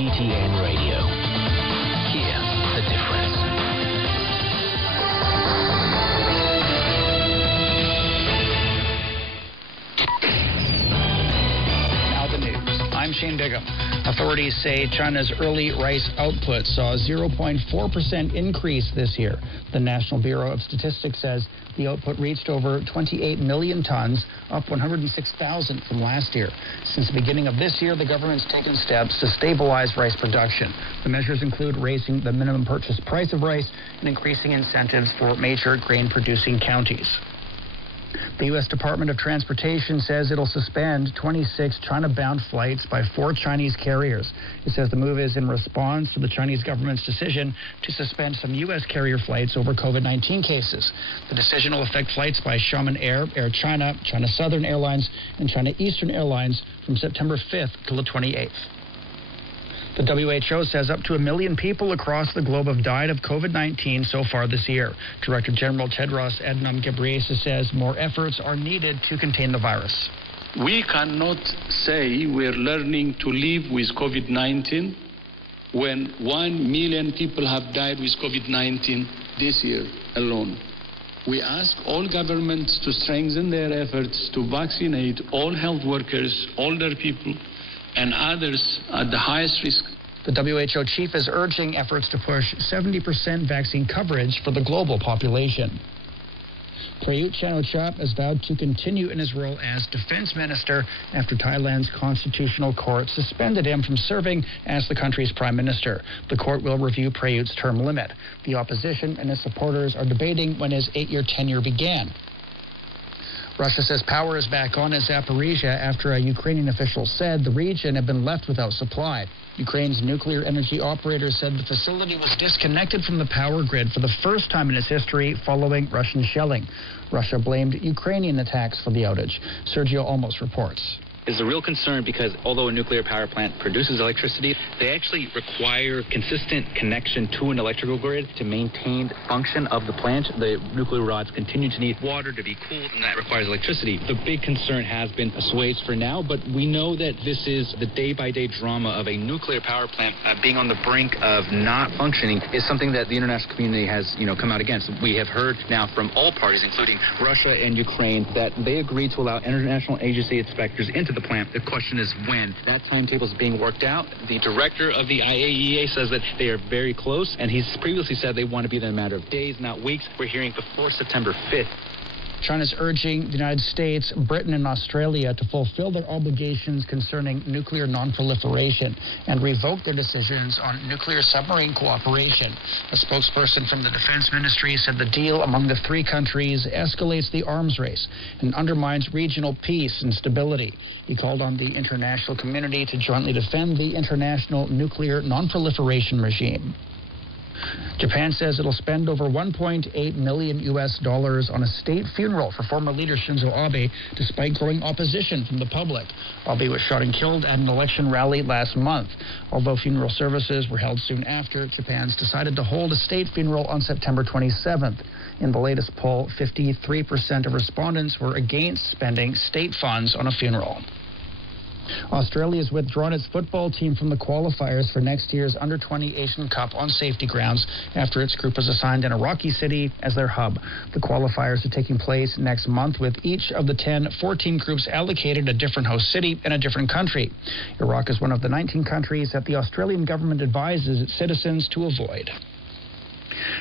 CGTN Radio. Hear the difference. Now the news. I'm Shane Bigham. Authorities say China's early rice output saw a 0.4% increase this year. The National Bureau of Statistics says the output reached over 28 million tons, up 106,000 from last year. Since the beginning of this year, the government's taken steps to stabilize rice production. The measures include raising the minimum purchase price of rice and increasing incentives for major grain-producing counties. The U.S. Department of Transportation says it'll suspend 26 China-bound flights by 4 Chinese carriers. It says the move is in response to the Chinese government's decision to suspend some U.S. carrier flights over COVID-19 cases. The decision will affect flights by Xiamen Air, Air China, China Southern Airlines, and China Eastern Airlines from September 5th till the 28th. The WHO says up to 1 million people across the globe have died of COVID-19 so far this year. Director General Tedros Adhanom Ghebreyesus says more efforts are needed to contain the virus. We cannot say we're learning to live with COVID-19 when 1 million people have died with COVID-19 this year alone. We ask all governments to strengthen their efforts to vaccinate all health workers, older people, and others at the highest risk. The WHO chief is urging efforts to push 70% vaccine coverage for the global population. Prayut Chan-o-cha has vowed to continue in his role as defense minister after Thailand's constitutional court suspended him from serving as the country's prime minister. The court will review Prayut's term limit. The opposition and his supporters are debating when his 8-year tenure began. Russia says power is back on in Zaporizhia after a Ukrainian official said the region had been left without supply. Ukraine's nuclear energy operator said the facility was disconnected from the power grid for the first time in its history following Russian shelling. Russia blamed Ukrainian attacks for the outage. Sergio Olmos reports. Is a real concern because although a nuclear power plant produces electricity, they actually require consistent connection to an electrical grid to maintain function of the plant. The nuclear rods continue to need water to be cooled, and that requires electricity. The big concern has been assuaged for now, but we know that this is the day-by-day drama of a nuclear power plant being on the brink of not functioning is something that the international community has, come out against. We have heard now from all parties, including Russia and Ukraine, that they agreed to allow international agency inspectors into the plant. The question is when. That timetable is being worked out. The director of the IAEA says that they are very close, and he's previously said they want to be there in a matter of days, not weeks. We're hearing before September 5th. China's urging the United States, Britain, and Australia to fulfill their obligations concerning nuclear non-proliferation and revoke their decisions on nuclear submarine cooperation. A spokesperson from the Defense Ministry said the deal among the 3 countries escalates the arms race and undermines regional peace and stability. He called on the international community to jointly defend the international nuclear non-proliferation regime. Japan says it'll spend over $1.8 million on a state funeral for former leader Shinzo Abe, despite growing opposition from the public. Abe was shot and killed at an election rally last month. Although funeral services were held soon after, Japan's decided to hold a state funeral on September 27th. In the latest poll, 53% of respondents were against spending state funds on a funeral. Australia has withdrawn its football team from the qualifiers for next year's Under-20 Asian Cup on safety grounds after its group was assigned an Iraqi city as their hub. The qualifiers are taking place next month with each of the 10 14 groups allocated a different host city in a different country. Iraq is one of the 19 countries that the Australian government advises its citizens to avoid.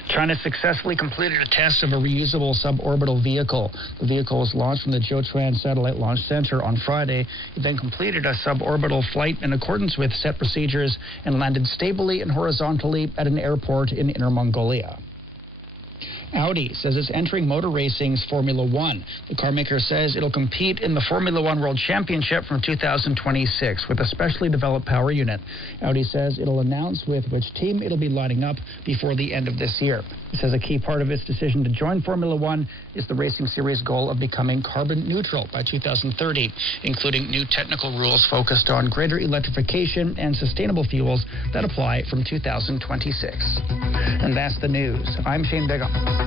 China successfully completed a test of a reusable suborbital vehicle. The vehicle was launched from the Jiuquan Satellite Launch Center on Friday. It then completed a suborbital flight in accordance with set procedures and landed stably and horizontally at an airport in Inner Mongolia. Audi says it's entering motor racing's Formula One. The carmaker says it'll compete in the Formula One World Championship from 2026 with a specially developed power unit. Audi says it'll announce with which team it'll be lining up before the end of this year. It says a key part of its decision to join Formula One is the racing series' goal of becoming carbon neutral by 2030, including new technical rules focused on greater electrification and sustainable fuels that apply from 2026. And that's the news. I'm Shane Bigham.